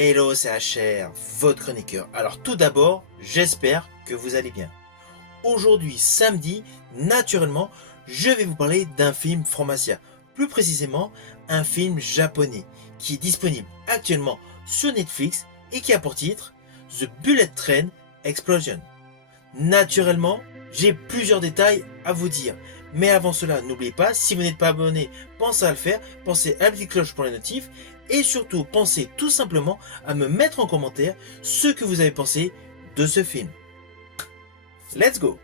Hello, c'est HR, votre chroniqueur. Alors tout d'abord, j'espère que vous allez bien. Aujourd'hui, samedi, naturellement, je vais vous parler d'un film Franc-Macia. Plus précisément, un film japonais qui est disponible actuellement sur Netflix et qui a pour titre The Bullet Train Explosion. Naturellement, j'ai plusieurs détails à vous dire. Mais avant cela, n'oubliez pas, si vous n'êtes pas abonné, pensez à le faire, pensez à la petite cloche pour les notifs, et surtout pensez tout simplement à me mettre en commentaire ce que vous avez pensé de ce film. Let's go!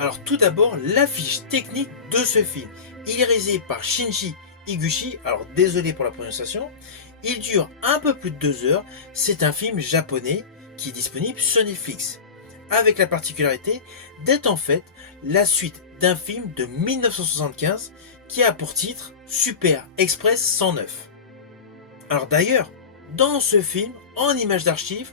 Alors tout d'abord, l'affiche technique de ce film. Il est réalisé par Shinji Higuchi, alors désolé pour la prononciation. Il dure un peu plus de 2 heures. C'est un film japonais qui est disponible sur Netflix. Avec la particularité d'être en fait la suite d'un film de 1975 qui a pour titre Super Express 109. Alors d'ailleurs, dans ce film, en images d'archives,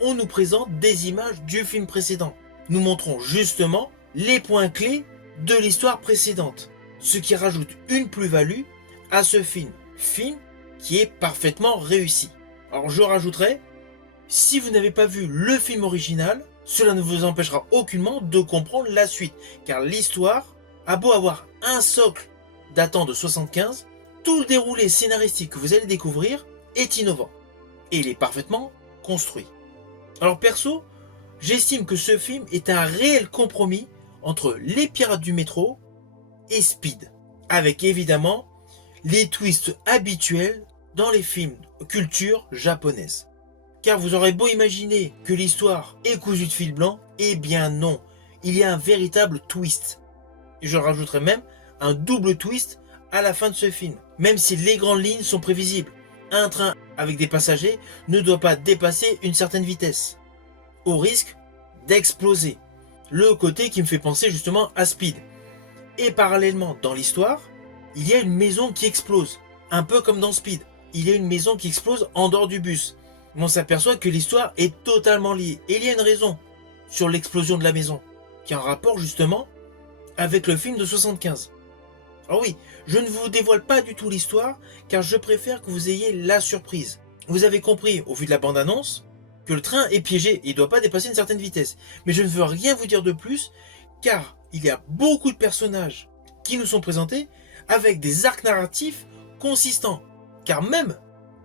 on nous présente des images du film précédent. Nous montrons justement les points clés de l'histoire précédente, ce qui rajoute une plus-value à ce film qui est parfaitement réussi. Alors je rajouterai, si vous n'avez pas vu le film original, cela ne vous empêchera aucunement de comprendre la suite, car l'histoire a beau avoir un socle datant de 75, tout le déroulé scénaristique que vous allez découvrir est innovant, et il est parfaitement construit. Alors perso, j'estime que ce film est un réel compromis entre les pirates du métro et Speed, avec évidemment les twists habituels dans les films de culture japonaise. Car vous aurez beau imaginer que l'histoire est cousue de fil blanc, eh bien non, il y a un véritable twist. Et je rajouterai même un double twist à la fin de ce film, même si les grandes lignes sont prévisibles. Un train avec des passagers ne doit pas dépasser une certaine vitesse, au risque d'exploser. Le côté qui me fait penser justement à Speed. Et parallèlement dans l'histoire, il y a une maison qui explose, un peu comme dans Speed. Il y a une maison qui explose en dehors du bus. On s'aperçoit que l'histoire est totalement liée. Et il y a une raison sur l'explosion de la maison, qui est en rapport justement avec le film de 75. Alors oui, je ne vous dévoile pas du tout l'histoire, car je préfère que vous ayez la surprise. Vous avez compris, au vu de la bande-annonce, que le train est piégé et il ne doit pas dépasser une certaine vitesse. Mais je ne veux rien vous dire de plus, car il y a beaucoup de personnages qui nous sont présentés avec des arcs narratifs consistants. Car même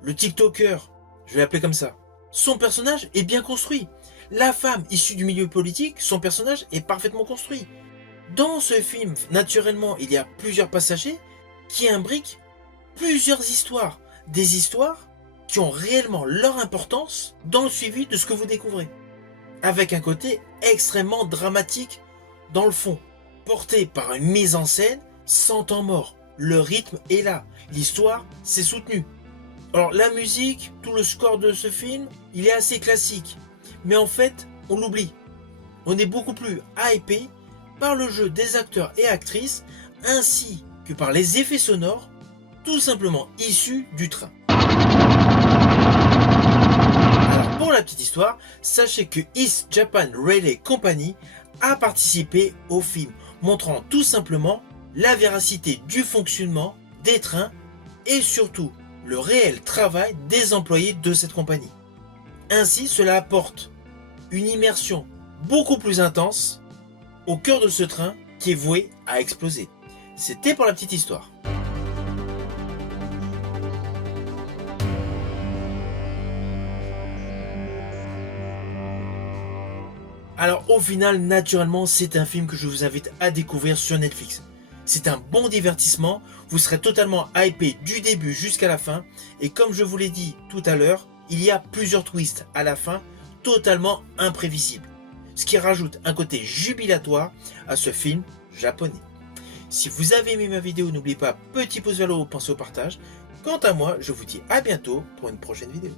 le TikToker, je vais l'appeler comme ça, son personnage est bien construit. La femme issue du milieu politique, son personnage est parfaitement construit. Dans ce film, naturellement, il y a plusieurs passagers qui imbriquent plusieurs histoires. Des histoires qui ont réellement leur importance dans le suivi de ce que vous découvrez. Avec un côté extrêmement dramatique dans le fond, porté par une mise en scène sans temps mort. Le rythme est là, l'histoire s'est soutenue. Alors la musique, tout le score de ce film, il est assez classique. Mais en fait, on l'oublie. On est beaucoup plus hypé par le jeu des acteurs et actrices, ainsi que par les effets sonores, tout simplement issus du train. Pour la petite histoire, sachez que East Japan Railway Company a participé au film, montrant tout simplement la véracité du fonctionnement des trains et surtout le réel travail des employés de cette compagnie. Ainsi, cela apporte une immersion beaucoup plus intense au cœur de ce train qui est voué à exploser. C'était pour la petite histoire. Alors au final, naturellement, c'est un film que je vous invite à découvrir sur Netflix. C'est un bon divertissement, vous serez totalement hypé du début jusqu'à la fin, et comme je vous l'ai dit tout à l'heure, il y a plusieurs twists à la fin, totalement imprévisibles. Ce qui rajoute un côté jubilatoire à ce film japonais. Si vous avez aimé ma vidéo, n'oubliez pas, petit pouce vers le haut, pensez au partage. Quant à moi, je vous dis à bientôt pour une prochaine vidéo.